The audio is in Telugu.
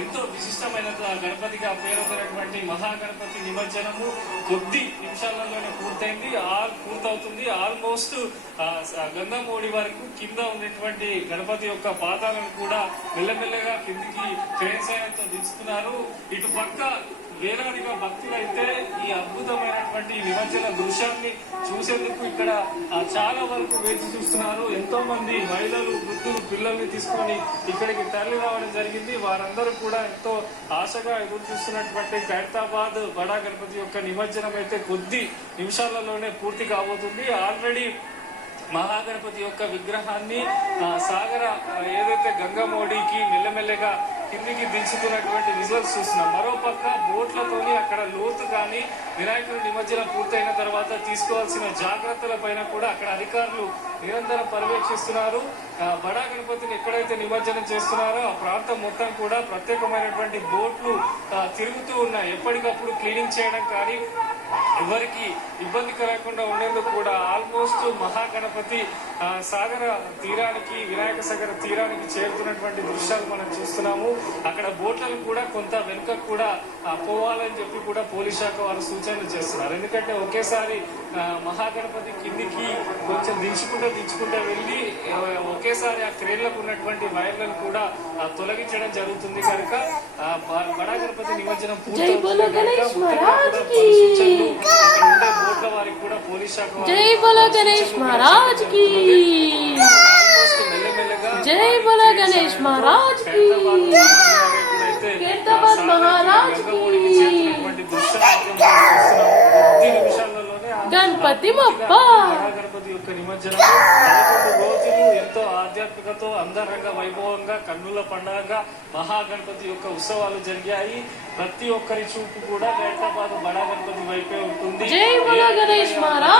ఎంతో విశిష్టమైన గణపతిగా పేరొందినటువంటి మహాగణపతి నిమజ్జనము కొద్ది నిమిషాలలోనే పూర్తవుతుంది. ఆల్మోస్ట్ గంగమోడి వరకు కింద ఉన్నటువంటి గణపతి యొక్క పాదాలను కూడా మెల్లమెల్లగా కిందికి క్రేన్ సాయంతో దించుతున్నారు. ఇటు పక్క వేలాదిగా భక్తులైతే ఈ అద్భుతమైనటువంటి నిమజ్జన దృశ్యాన్ని చూసేందుకు ఇక్కడ చాలా వరకు వేచి చూస్తున్నారు. ఎంతో మంది మహిళలు, వృద్ధులు, పిల్లల్ని తీసుకొని ఇక్కడికి తరలి రావడం జరిగింది. వారందరూ కూడా ఎంతో ఆశగా ఎదురు చూస్తున్నటువంటి ఖైరతాబాద్ బడా గణపతి యొక్క నిమజ్జనం అయితే కొద్ది నిమిషాలలోనే పూర్తి కాబోతుంది. ఆల్రెడీ మహాగణపతి యొక్క విగ్రహాన్ని సాగర ఏదైతే గంగమోడికి మెల్లమెల్లగా కిందికి దించుతున్నటువంటి విజువల్స్ చూస్తున్నాం. మరోపక్క బోట్లతోని అక్కడ లోతు కానీ వినాయకుడి నిమజ్జనం పూర్తయిన తర్వాత తీసుకోవాల్సిన జాగ్రత్తల పైన కూడా అక్కడ అధికారులు నిరంతరం పర్యవేక్షిస్తున్నారు. బడా గణపతిని ఎక్కడైతే నిమజ్జనం చేస్తున్నారో ఆ ప్రాంతం మొత్తం కూడా ప్రత్యేకమైనటువంటి బోట్లు తిరుగుతూ ఉన్నాయి. ఎప్పటికప్పుడు క్లీనింగ్ చేయడం కానీ ఎవరికి ఇబ్బంది కలగకుండా ఉండేందుకు కూడా ఆల్మోస్ట్ మహాగణపతి సాగర తీరానికి, వినాయక సాగర తీరానికి చేరుతున్నటువంటి దృశ్యాలు మనం చూస్తున్నాము. అక్కడ బోట్లను కూడా కొంత వెనుక కూడా పోవాలని చెప్పి కూడా పోలీస్ శాఖ వారు సూచనలు చేస్తున్నారు. ఎందుకంటే ఒకేసారి మహాగణపతి కిందికి కొంచెం దించుకుంటూ వెళ్ళి ఒకేసారి ఆ క్రేన్లకు ఉన్నటువంటి వైర్లను కూడా తొలగించడం జరుగుతుంది కనుక బడా గణపతి నిమజ్జనం పూర్తవుతుంది కనుక సూచనలు ఉండే బోట్ల వారికి కూడా పోలీస్ శాఖ జై బోలో గణేష్ మహారాజ్ కి, జై బోలో గణేష్ మహారాజ్ కి, ఖైరతాబాద్ మహారాజ్ కి, గణపతి బప్ప. గణపతి యొక్క నిమజ్జనం 11 రోజులు ఎంతో ఆధ్యాత్మికతో అందంగా వైభవంగా కన్నుల పండుగగా మహాగణపతి యొక్క ఉత్సవాలు జరిగాయి. ప్రతి ఒక్కరి చూపు కూడా ఖైరతాబాద్ బడా గణపతి వైపే ఉంటుంది. జై బోలో గణేష్ మహారాజ్.